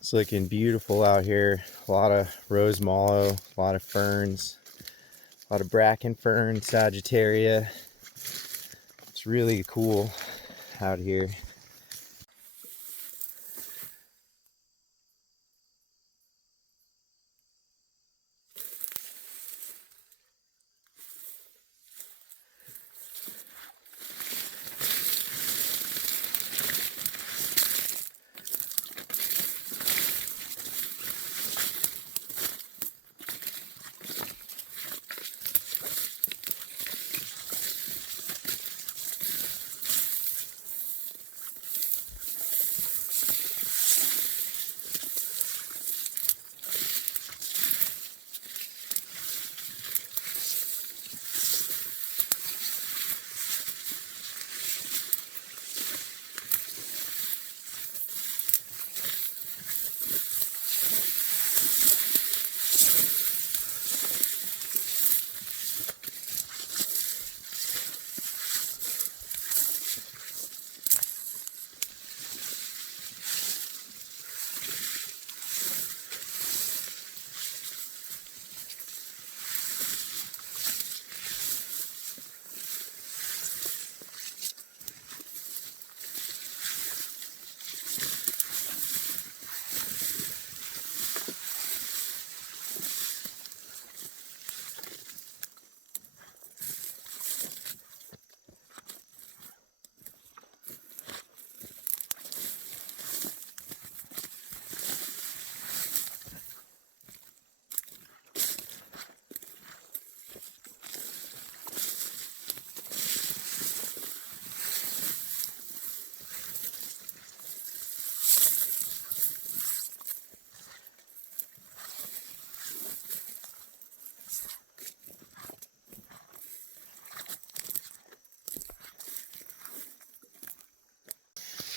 It's looking beautiful out here. A lot of rose mallow, a lot of ferns, a lot of bracken fern, sagittaria. It's really cool out here.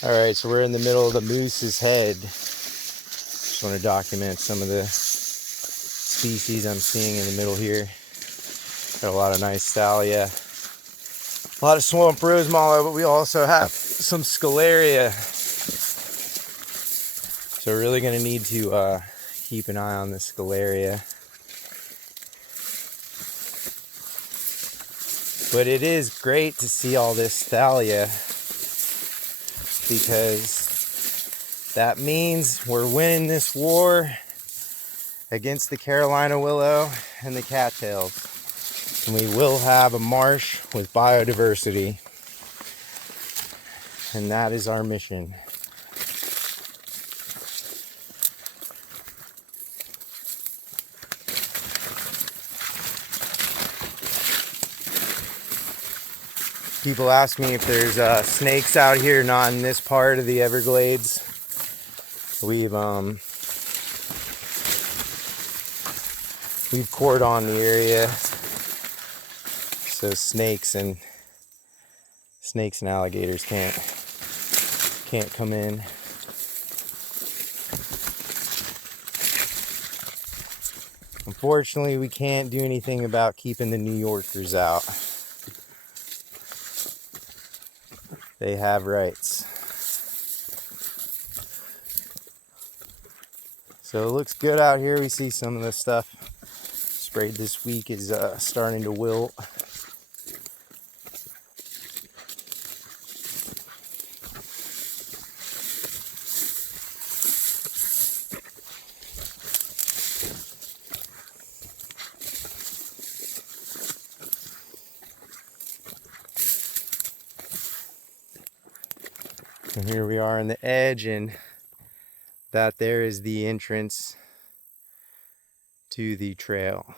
Alright, so we're in the middle of the Moose's Head. Just want to document some of the species I'm seeing in the middle here. Got a lot of nice thalia, a lot of swamp rose mallow, but we also have some scalaria. So we're really going to need to keep an eye on the scalaria. But it is great to see all this thalia, because that means we're winning this war against the Carolina willow and the cattails. And we will have a marsh with biodiversity. And that is our mission. People ask me if there's snakes out here. Not in this part of the Everglades. We've cordoned the area, so snakes and alligators can't come in. Unfortunately, we can't do anything about keeping the New Yorkers out. They have rights. So it looks good out here. We see some of the stuff sprayed this week is starting to wilt. And here we are on the edge, and that there is the entrance to the trail.